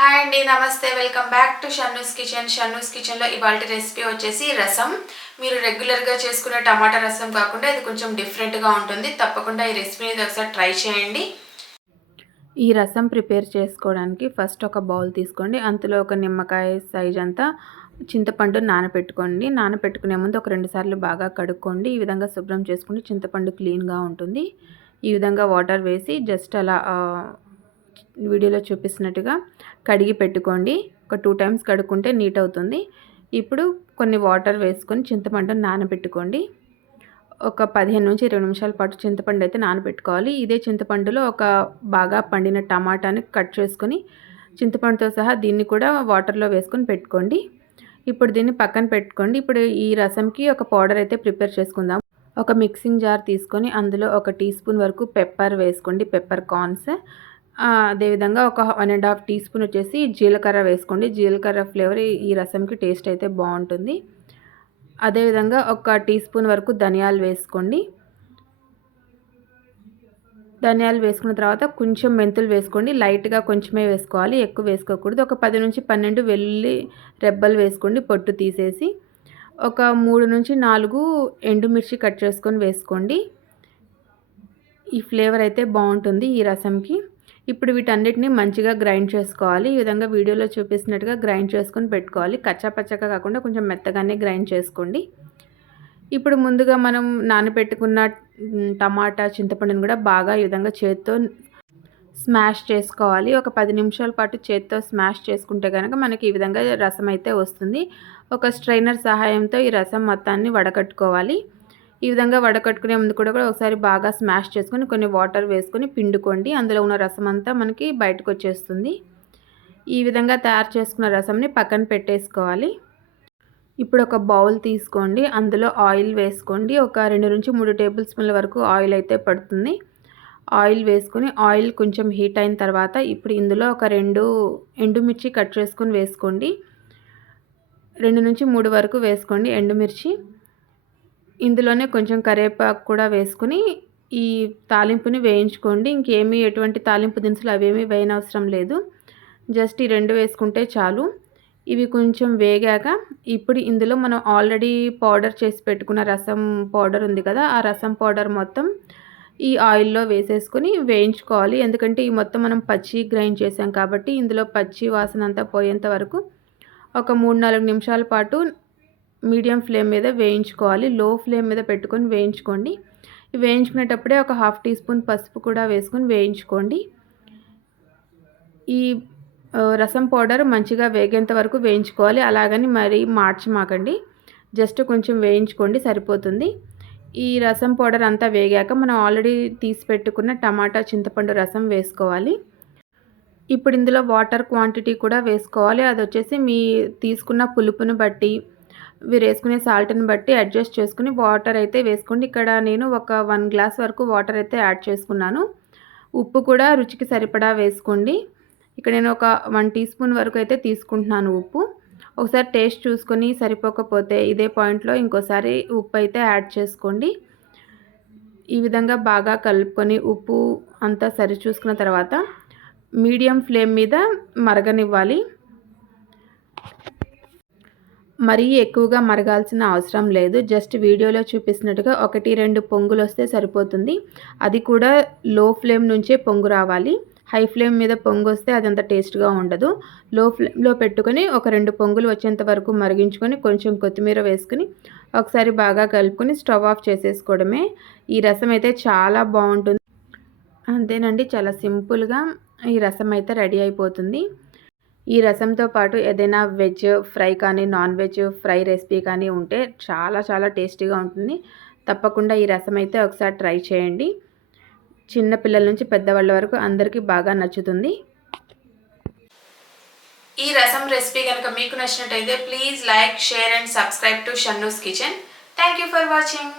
Hi అండి నమస్తే. Welcome back to Shannu's kitchen Shannu's కిచెన్లో ఇవాళ రెసిపీ వచ్చేసి రసం. మీరు రెగ్యులర్గా చేసుకునే టమాటా రసం కాకుండా ఇది కొంచెం డిఫరెంట్గా ఉంటుంది. తప్పకుండా ఈ రెసిపీని ఒకసారి ట్రై చేయండి. ఈ రసం ప్రిపేర్ చేసుకోవడానికి ఫస్ట్ ఒక బౌల్ తీసుకోండి. అందులో ఒక నిమ్మకాయ సైజ్ అంతా చింతపండు నానపెట్టుకోండి. నానబెట్టుకునే ముందు ఒక రెండు సార్లు బాగా కడుక్కోండి. ఈ విధంగా శుభ్రం చేసుకుంటే చింతపండు క్లీన్గా ఉంటుంది. ఈ విధంగా వాటర్ వేసి జస్ట్ అలా వీడియోలో చూపిస్తున్నట్టుగా కడిగి పెట్టుకోండి. ఒక టూ టైమ్స్ కడుక్కుంటే నీట్ అవుతుంది. ఇప్పుడు కొన్ని వాటర్ వేసుకొని చింతపండును నానబెట్టుకోండి. ఒక పదిహేను నుంచి ఇరవై నిమిషాల పాటు చింతపండు అయితే నానబెట్టుకోవాలి. ఇదే చింతపండులో ఒక బాగా పండిన టమాటాని కట్ చేసుకొని చింతపండుతో సహా దీన్ని కూడా వాటర్లో వేసుకొని పెట్టుకోండి. ఇప్పుడు దీన్ని పక్కన పెట్టుకోండి. ఇప్పుడు ఈ రసంకి ఒక పౌడర్ అయితే ప్రిపేర్ చేసుకుందాం. ఒక మిక్సింగ్ జార్ తీసుకొని అందులో ఒక టీ స్పూన్ వరకు పెప్పర్ వేసుకోండి. Peppercorns. అదేవిధంగా ఒక one and half teaspoon వచ్చేసి జీలకర్ర వేసుకోండి. జీలకర్ర ఫ్లేవర్ ఈ రసంకి టేస్ట్ అయితే బాగుంటుంది. అదేవిధంగా ఒక టీ స్పూన్ వరకు ధనియాలు వేసుకోండి. ధనియాలు వేసుకున్న తర్వాత కొంచెం మెంతులు వేసుకోండి. లైట్గా కొంచెమే వేసుకోవాలి. ఎక్కువ వేసుకోకూడదు. ఒక పది నుంచి పన్నెండు వెల్లుల్లి రెబ్బలు వేసుకోండి పొట్టు తీసేసి. ఒక మూడు నుంచి నాలుగు ఎండుమిర్చి కట్ చేసుకొని వేసుకోండి. ఈ ఫ్లేవర్ అయితే బాగుంటుంది ఈ రసంకి. ఇప్పుడు వీటన్నిటిని మంచిగా గ్రైండ్ చేసుకోవాలి. ఈ విధంగా వీడియోలో చూపిస్తున్నట్టుగా గ్రైండ్ చేసుకొని పెట్టుకోవాలి. కచ్చాపచ్చగా కాకుండా కొంచెం మెత్తగానే గ్రైండ్ చేసుకోండి. ఇప్పుడు ముందుగా మనం నానబెట్టుకున్న టమాటా చింతపండుని కూడా బాగా ఈ విధంగా చేత్తో స్మాష్ చేసుకోవాలి. ఒక పది నిమిషాల పాటు చేత్తో స్మాష్ చేసుకుంటే కనుక మనకి ఈ విధంగా రసం అయితే వస్తుంది. ఒక స్ట్రైనర్ సహాయంతో ఈ రసం మొత్తాన్ని వడకట్టుకోవాలి. ఈ విధంగా వడకట్టుకునే ముందు కూడా కూడా ఒకసారి బాగా స్మాష్ చేసుకొని కొన్ని వాటర్ వేసుకొని పిండుకోండి. అందులో ఉన్న రసం అంతా మనకి బయటకు వచ్చేస్తుంది. ఈ విధంగా తయారు చేసుకున్న రసంని పక్కన పెట్టేసుకోవాలి. ఇప్పుడు ఒక బౌల్ తీసుకోండి. అందులో ఆయిల్ వేసుకోండి. ఒక రెండు నుంచి మూడు టేబుల్ స్పూన్ల వరకు ఆయిల్ అయితే పడుతుంది. ఆయిల్ వేసుకొని ఆయిల్ కొంచెం హీట్ అయిన తర్వాత ఇప్పుడు ఇందులో ఒక రెండు ఎండుమిర్చి కట్ చేసుకొని వేసుకోండి. రెండు నుంచి మూడు వరకు వేసుకోండి ఎండుమిర్చి. ఇందులోనే కొంచెం కరివేపాకు కూడా వేసుకుని ఈ తాలింపుని వేయించుకోండి. ఇంకేమీ ఎటువంటి తాలింపు దినుసులు అవేమీ వేయనవసరం లేదు. జస్ట్ ఈ రెండు వేసుకుంటే చాలు. ఇవి కొంచెం వేగాక ఇప్పుడు ఇందులో మనం ఆల్రెడీ పౌడర్ చేసి పెట్టుకున్న రసం పౌడర్ ఉంది కదా ఆ రసం పౌడర్ మొత్తం ఈ ఆయిల్లో వేసేసుకొని వేయించుకోవాలి. ఎందుకంటే ఈ మొత్తం మనం పచ్చి గ్రైండ్ చేసాం కాబట్టి ఇందులో పచ్చి వాసన అంతా పోయేంత వరకు ఒక మూడు నాలుగు నిమిషాల పాటు మీడియం ఫ్లేమ్ మీద వేయించుకోవాలి. లో ఫ్లేమ్ మీద పెట్టుకొని వేయించుకోండి. వేయించుకునేటప్పుడే ఒక హాఫ్ టీ స్పూన్ పసుపు కూడా వేసుకొని వేయించుకోండి. ఈ రసం పౌడర్ మంచిగా వేగేంత వరకు వేయించుకోవాలి. అలాగని మరీ మార్చమాకండి. జస్ట్ కొంచెం వేయించుకోండి సరిపోతుంది. ఈ రసం పౌడర్ అంతా వేగాక మనం ఆల్రెడీ తీసి పెట్టుకున్న టమాటా చింతపండు రసం వేసుకోవాలి. ఇప్పుడు ఇందులో వాటర్ క్వాంటిటీ కూడా వేసుకోవాలి. అది వచ్చేసి మీ తీసుకున్న పులుపును బట్టి మీరు వేసుకునే సాల్ట్ని బట్టి అడ్జస్ట్ చేసుకుని వాటర్ అయితే వేసుకోండి. ఇక్కడ నేను ఒక వన్ గ్లాస్ వరకు వాటర్ అయితే యాడ్ చేసుకున్నాను. ఉప్పు కూడా రుచికి సరిపడా వేసుకోండి. ఇక్కడ నేను ఒక వన్ టీ స్పూన్ వరకు అయితే తీసుకుంటున్నాను ఉప్పు. ఒకసారి టేస్ట్ చూసుకొని సరిపోకపోతే ఇదే పాయింట్లో ఇంకోసారి ఉప్పు అయితే యాడ్ చేసుకోండి. ఈ విధంగా బాగా కలుపుకొని ఉప్పు అంతా సరి చూసుకున్న తర్వాత మీడియం ఫ్లేమ్ మీద మరగనివ్వాలి. మరీ ఎక్కువగా మరగాల్సిన అవసరం లేదు. జస్ట్ వీడియోలో చూపిస్తున్నట్టుగా ఒకటి రెండు పొంగులు వస్తే సరిపోతుంది. అది కూడా లో ఫ్లేమ్ నుంచే పొంగు రావాలి. హై ఫ్లేమ్ మీద పొంగు వస్తే అది అంత టేస్ట్గా ఉండదు. లో ఫ్లేమ్లో పెట్టుకొని ఒక రెండు పొంగులు వచ్చేంత వరకు మరిగించుకొని కొంచెం కొత్తిమీర వేసుకుని ఒకసారి బాగా కలుపుకొని స్టవ్ ఆఫ్ చేసేసుకోవడమే. ఈ రసం అయితే చాలా బాగుంటుంది. అంతేనండి. చాలా సింపుల్గా ఈ రసం అయితే రెడీ అయిపోతుంది. ఈ రసంతో పాటు ఏదైనా వెజ్ ఫ్రై కానీ నాన్ వెజ్ ఫ్రై రెసిపీ కానీ ఉంటే చాలా చాలా టేస్టీగా ఉంటుంది. తప్పకుండా ఈ రసం అయితే ఒకసారి ట్రై చేయండి. చిన్న పిల్లల నుంచి పెద్దవాళ్ళ వరకు అందరికీ బాగా నచ్చుతుంది. ఈ రసం రెసిపీ కనుక మీకు నచ్చినట్టయితే please like share and subscribe to Shannu's kitchen. Thank you for watching.